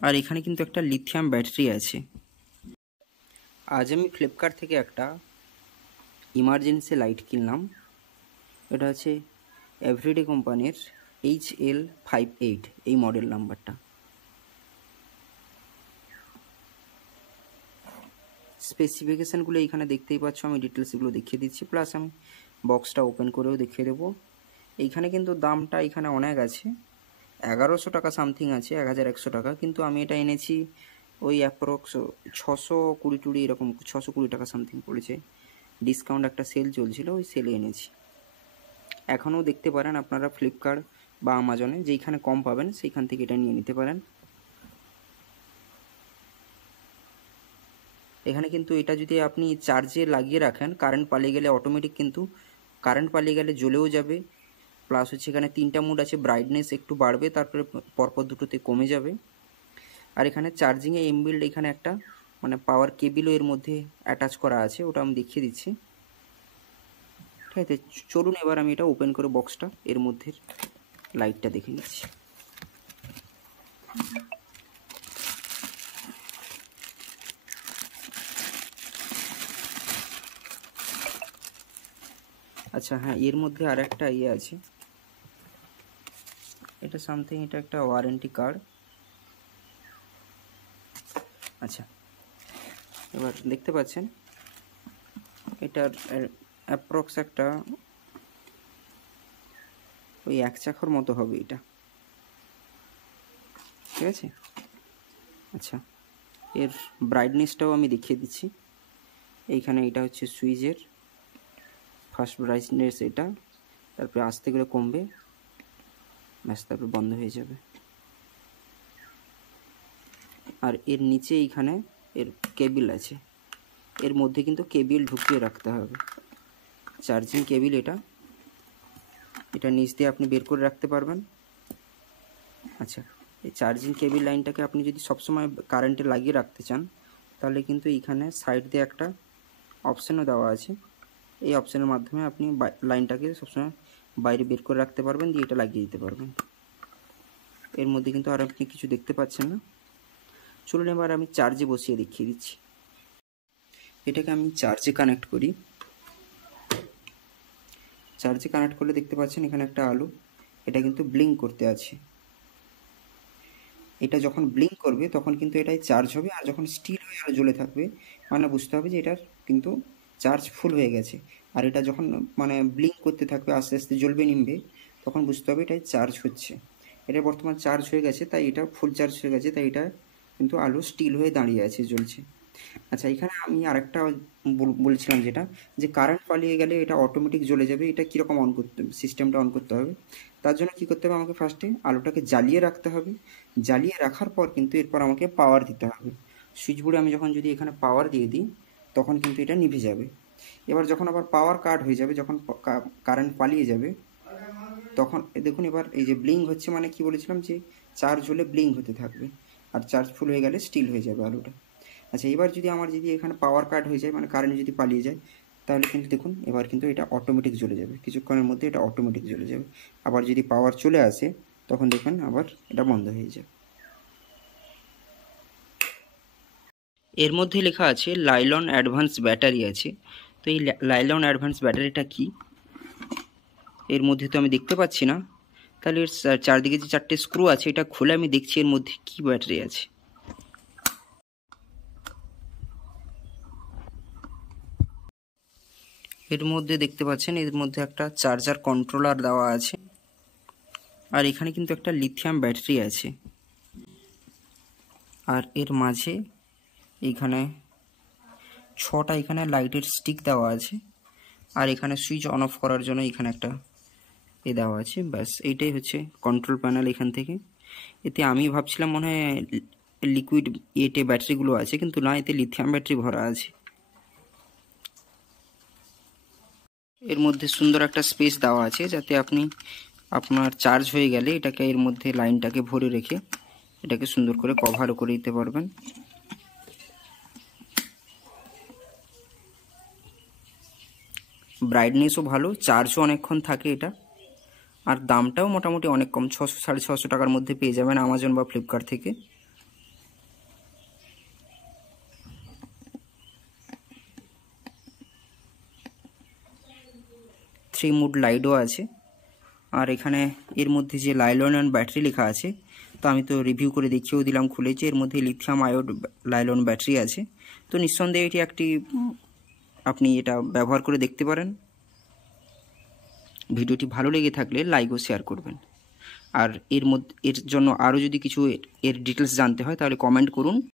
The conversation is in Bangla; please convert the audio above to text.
আর এখানে কিন্তু একটা লিথিয়াম ব্যাটারি আছে। আজ আমি ফ্লিপকার্ট থেকে একটা ইমার্জেন্সি লাইট কিনলাম। এটা হচ্ছে এভরিডে কোম্পানির HL58 এই মডেল নাম্বারটা। স্পেসিফিকেশানগুলো এইখানে দেখতেই পাচ্ছ, আমি ডিটেলসগুলো দেখিয়ে দিচ্ছি, প্লাস আমি বক্সটা ওপেন করেও দেখিয়ে দেবো। এইখানে কিন্তু দামটা এখানে অনেক আছে, 1100 টাকা সামথিং আছে, 1100 টাকা, কিন্তু আমি এটা এনেছি ওই অ্যাপ্রক্স 620 এরকম 620 টাকা সামথিং পড়েছে। ডিসকাউন্ট একটা সেল চলছিল, ওই সেলে এনেছি। এখনও দেখতে পারেন আপনারা ফ্লিপকার্ট বা আমাজনে, যেইখানে কম পাবেন সেইখান থেকে এটা নিয়ে নিতে পারেন। এখানে কিন্তু এটা যদি আপনি চার্জে লাগিয়ে রাখেন, কারেন্ট পালিয়ে গেলে অটোমেটিক কিন্তু কারেন্ট পালিয়ে গেলে জ্বলেও যাবে, প্লাস হচ্ছে এখানে 3টা মোড আছে, ব্রাইটনেস একটু বাড়বে, তারপরে পরপর দুটোতে কমে যাবে। আর এখানে চার্জিংয়ে ইনবিল্ড এখানে একটা মানে পাওয়ার কেবিলও এর মধ্যে অ্যাটাচ করা আছে, ওটা আমি দেখিয়ে দিচ্ছি। ঠিক আছে, চলুন এবার আমি এটা ওপেন করে বক্সটা এর মধ্যে লাইটটা দেখে নিচ্ছি। আচ্ছা হ্যাঁ, এর মধ্যে আর একটা ইয়ে আছে, এটা সামথিং এটা একটা ওয়ারেন্টি কার্ড। আচ্ছা, এবার দেখতে পাচ্ছেন এটার অ্যাপ্রক্স একটা ওই 1 চাকার মতো হবে এটা, ঠিক আছে। আচ্ছা, এর ব্রাইটনেসটাও আমি দেখিয়ে দিচ্ছি। এইখানে এটা হচ্ছে সুইচের ফার্স্ট ব্রাইটনেস এটা, তারপরে আস্তে করে কমবে, ব্যাস তারপর বন্ধ হয়ে যাবে। আর এর নিচে এইখানে এর কেবিল আছে, এর মধ্যে কিন্তু কেবিল ঢুকিয়ে রাখতে হবে, চার্জিং কেবিল এটা নিচ দিয়ে আপনি বের করে রাখতে পারবেন। আচ্ছা, এই চার্জিং কেবিল লাইনটাকে আপনি যদি সবসময় কারেন্টে লাগিয়ে রাখতে চান, তাহলে কিন্তু এইখানে সাইড দিয়ে একটা অপশানও দেওয়া আছে, এই অপশানের মাধ্যমে আপনি লাইনটাকে সবসময় বাইরে বের করে রাখতে পারবেন, দিয়ে এটা লাগিয়ে দিতে পারবেন। এর মধ্যে কিন্তু আর আপনি কিছু দেখতে পাচ্ছেন না। চলুন এবার আমি চার্জে বসিয়ে দেখিয়ে দিচ্ছি। এটাকে আমি চার্জে কানেক্ট করি। চার্জে কানেক্ট করলে দেখতে পাচ্ছেন এখানে একটা আলো, এটা কিন্তু ব্লিঙ্ক করতে আছে। এটা যখন ব্লিঙ্ক করবে তখন কিন্তু এটাই চার্জ হবে, আর যখন স্টিল হয়ে আলো জ্বলে থাকবে মানে বুঝতে হবে যে এটার কিন্তু চার্জ ফুল হয়ে গেছে। আর এটা যখন মানে ব্লিঙ্ক করতে থাকবে, আস্তে আস্তে জ্বলবে নিমবে, তখন বুঝতে হবে এটাই চার্জ হচ্ছে। এটা বর্তমান চার্জ হয়ে গেছে, তাই এটা ফুল চার্জ হয়ে গেছে, তাই এটা কিন্তু আলো স্টিল হয়ে দাঁড়িয়ে আছে, জ্বলছে। আচ্ছা, এখানে আমি আরেকটা বলছিলাম যেটা, যে কারেন্ট পালিয়ে গেলে এটা অটোমেটিক জ্বলে যাবে, এটা কীরকম অন করতে সিস্টেমটা অন করতে হবে। তার জন্য কী করতে হবে, আমাকে ফার্স্টে আলোটাকে জ্বালিয়ে রাখতে হবে। জ্বালিয়ে রাখার পর কিন্তু এরপর আমাকে পাওয়ার দিতে হবে। সুইচ বোর্ডে আমি যখন যদি এখানে পাওয়ার দিয়ে দিই, তখন কিন্তু এটা নিভে যাবে। এবার যখন আবার পাওয়ার কাট হয়ে যাবে, যখন কারেন্ট পালিয়ে যাবে, তখন দেখুন এবার এই যে ব্লিঙ্ক হচ্ছে, মানে কি বলেছিলাম যে চার্জ হলে ব্লিঙ্ক হতে থাকবে, আর চার্জ ফুল হয়ে গেলে স্টিল হয়ে যাবে আলোটা। আচ্ছা, এবার যদি আমার যদি এখানে পাওয়ার কাট হয়ে যায়, মানে কারেন্ট যদি পালিয়ে যায়, তাহলে কিন্তু দেখুন এবার কিন্তু এটা অটোমেটিক জ্বলে যাবে, কিছুক্ষণের মধ্যে এটা অটোমেটিক জ্বলে যাবে। আবার যদি পাওয়ার চলে আসে, তখন দেখুন আবার এটা বন্ধ হয়ে যাবে। এর মধ্যে লেখা আছে লাইলন অ্যাডভান্স ব্যাটারি আছে। তো এই লাইলন অ্যাডভান্স ব্যাটারিটা কি, এর মধ্যে তো আমি দেখতে পাচ্ছি না। তাহলে এর চারদিকে যে 4টে স্ক্রু আছে, এটা খুলে আমি দেখছি এর মধ্যে কি ব্যাটারি আছে। এর মধ্যে দেখতে পাচ্ছেন এর মধ্যে একটা চার্জার কন্ট্রোলার দেওয়া আছে, আর এখানে কিন্তু একটা লিথিয়াম ব্যাটারি আছে। আর এর মাঝে এইখানে 6টা এখানে লাইটের স্টিক দেওয়া আছে, আর এখানে সুইচ অন অফ করার জন্য এখানে একটা দেওয়া আছে। ব্যাস এইটাই হচ্ছে কন্ট্রোল প্যানেল এখান থেকে। এতে আমি ভাবছিলাম মনে হয় লিকুইড ব্যাটারিগুলো আছে, কিন্তু না, এতে লিথিয়াম ব্যাটারি ভরা আছে। এর মধ্যে সুন্দর একটা স্পেস দেওয়া আছে, যাতে আপনি আপনার চার্জ হয়ে গেলে এটাকে এর মধ্যে লাইনটাকে ভরে রেখে এটাকে সুন্দর করে কভারও করে দিতে পারবেন। ব্রাইটনেসও ভালো, চার্জও অনেকক্ষণ থাকে এটা, আর দামটাও মোটামুটি অনেক কম, 600 সাড়ে 600 টাকার মধ্যে পেয়ে যাবেন আমাজন বা ফ্লিপকার্ট থেকে। 3 মোড লাইটও আছে। আর এখানে এর মধ্যে যে লাইলন অ্যান্ড ব্যাটারি লেখা আছে, তো আমি তো রিভিউ করে দেখিয়েও দিলাম খুলে, যে এর মধ্যে লিথিয়াম আয়োড লাইলন ব্যাটারি আছে। তো নিঃসন্দেহে এটি একটি আপনি এটা ব্যবহার করে দেখতে পারেন। ভিডিওটি ভালো লেগে থাকলে লাইক ও শেয়ার করবেন। আর এর জন্য আরও যদি কিছু এর ডিটেলস জানতে হয় তাহলে কমেন্ট করুন।